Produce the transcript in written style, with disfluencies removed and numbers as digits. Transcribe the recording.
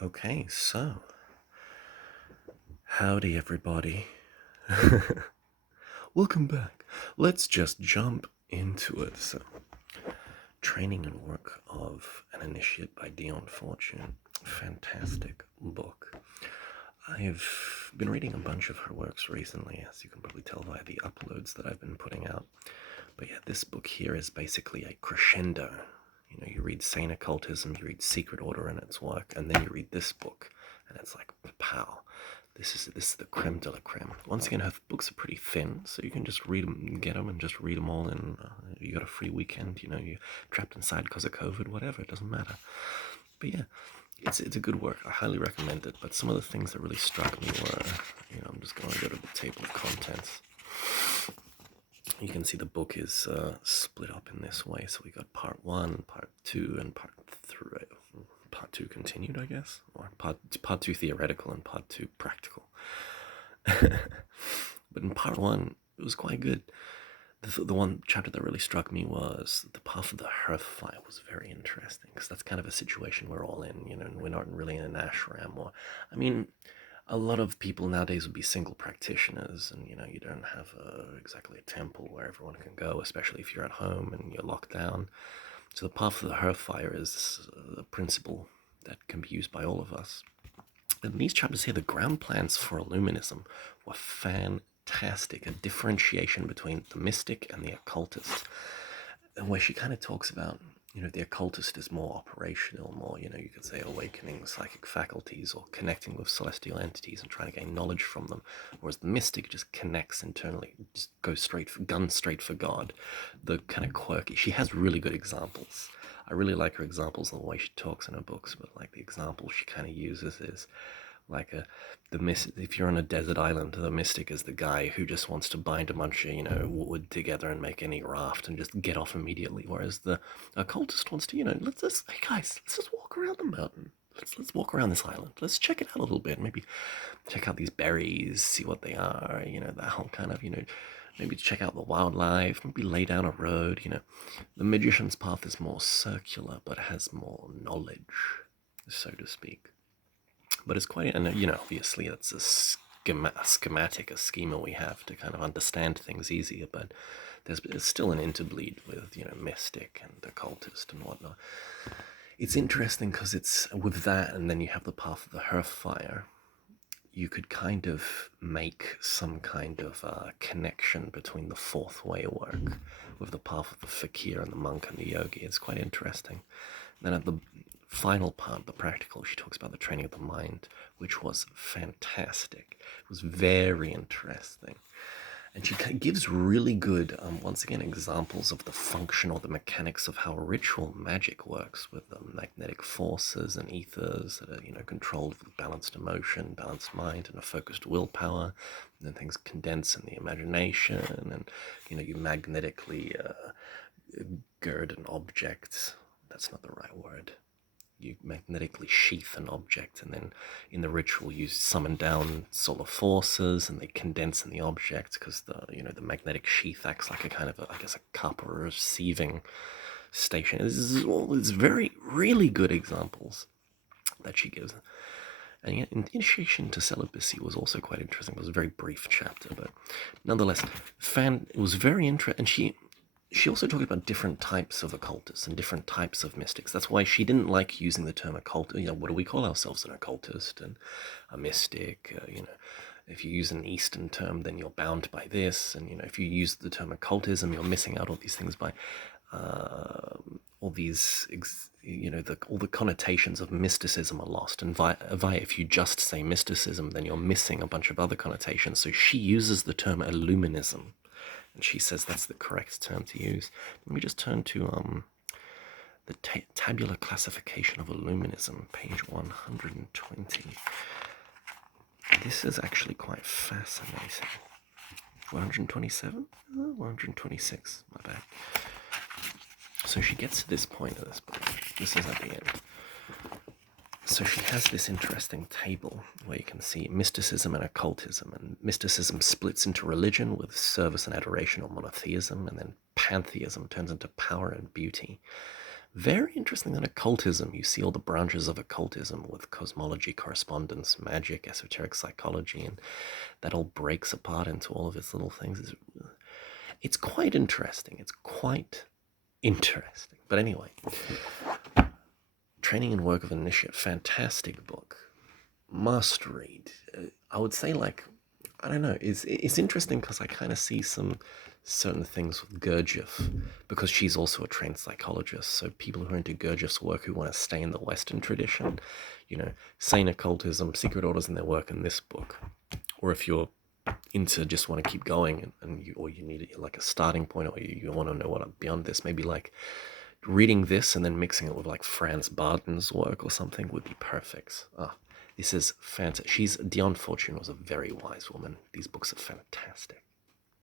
Okay, so howdy everybody. Welcome back. Let's just jump into it. So, Training and Work of an Initiate by Dion Fortune. Fantastic book. I've been reading a bunch of her works recently, as you can probably tell by the uploads that I've been putting out. But yeah, this book here is basically a crescendo. You know, you read Sane Occultism, you read Secret Order and its work, and then you read this book, and it's like, pow. This is the creme de la creme. Once again, her books are pretty thin, so you can just read them, get them, and just read them all. And you got a free weekend. You know, you're trapped inside because of COVID, whatever. It doesn't matter. But yeah, it's a good work. I highly recommend it. But some of the things that really struck me were, I'm just going to go to the table of contents. You can see the book is split up in this way. So we got part 1, part 2, and part 3. Part 2 continued, I guess, or part 2 theoretical and part 2 practical. But in part 1, it was quite good. The one chapter that really struck me was the path of the hearth fire. Was very interesting because that's kind of a situation we're all in, and we're not really in an ashram. Or, I mean, a lot of people nowadays would be single practitioners, and you don't have exactly a temple where everyone can go, especially if you're at home and you're locked down. So the path of the hearth fire is a principle that can be used by all of us. And these chapters here, the ground plans for Illuminism were fantastic. A differentiation between the mystic and the occultist, and where she kind of talks about, the occultist is more operational, more, you could say awakening psychic faculties or connecting with celestial entities and trying to gain knowledge from them, whereas the mystic just connects internally, just goes gun straight for God. The kind of quirky, she has really good examples. I really like her examples and the way she talks in her books, but like the example she kind of uses is like if you're on a desert island, the mystic is the guy who just wants to bind a bunch of wood together and make any raft and just get off immediately, whereas the occultist wants to hey guys, let's just walk around the mountain, let's walk around this island, let's check it out a little bit, maybe check out these berries, see what they are, that whole kind of maybe check out the wildlife, maybe lay down a road. The magician's path is more circular but has more knowledge, so to speak. But it's quite, and obviously that's a schematic, a schema we have to kind of understand things easier, but there's still an interbleed with, mystic and occultist and whatnot. It's interesting because it's with that, and then you have the path of the hearth fire. You could kind of make some kind of connection between the fourth way work with the path of the fakir and the monk and the yogi. It's quite interesting. Then at the final part, the practical, she talks about the training of the mind, which was fantastic. It was very interesting. And she gives really good, once again, examples of the function or the mechanics of how ritual magic works with magnetic forces and ethers that are, controlled with balanced emotion, balanced mind, and a focused willpower. And then things condense in the imagination, and, you magnetically gird an object. That's not the right word. You magnetically sheath an object, and then in the ritual you summon down solar forces, and they condense in the object because the magnetic sheath acts like a kind of a cup or a receiving station. This is all these really good examples that she gives. And yet, Initiation to Celibacy was also quite interesting. It was a very brief chapter, but nonetheless, it was very interesting. And she also talked about different types of occultists and different types of mystics. That's why she didn't like using the term occult. What do we call ourselves? An occultist and a mystic. If you use an Eastern term, then you're bound by this. And, if you use the term occultism, you're missing out all these things by all these, all the connotations of mysticism are lost. And if you just say mysticism, then you're missing a bunch of other connotations. So she uses the term Illuminism. And she says that's the correct term to use. Let me just turn to the tabular classification of Illuminism, page 120. This is actually quite fascinating. 127? 126, my bad. So she gets to this point of this book. This is at the end. So she has this interesting table where you can see mysticism and occultism, and mysticism splits into religion with service and adoration or monotheism, and then pantheism turns into power and beauty. Very interesting in occultism. You see all the branches of occultism with cosmology, correspondence, magic, esoteric psychology, and that all breaks apart into all of its little things. It's quite interesting. It's quite interesting. But anyway, Training and Work of an Initiate, fantastic book. Must read. I would say, like, I don't know, it's interesting because I kind of see some certain things with Gurdjieff, because she's also a trained psychologist. So people who are into Gurdjieff's work, who want to stay in the Western tradition, sane occultism, secret orders in their work in this book. Or if you're into just want to keep going, and you need like a starting point, or you want to know what beyond this, maybe like reading this and then mixing it with like Franz Barton's work or something would be perfect. This is fantastic. Dion Fortune was a very wise woman. These books are fantastic.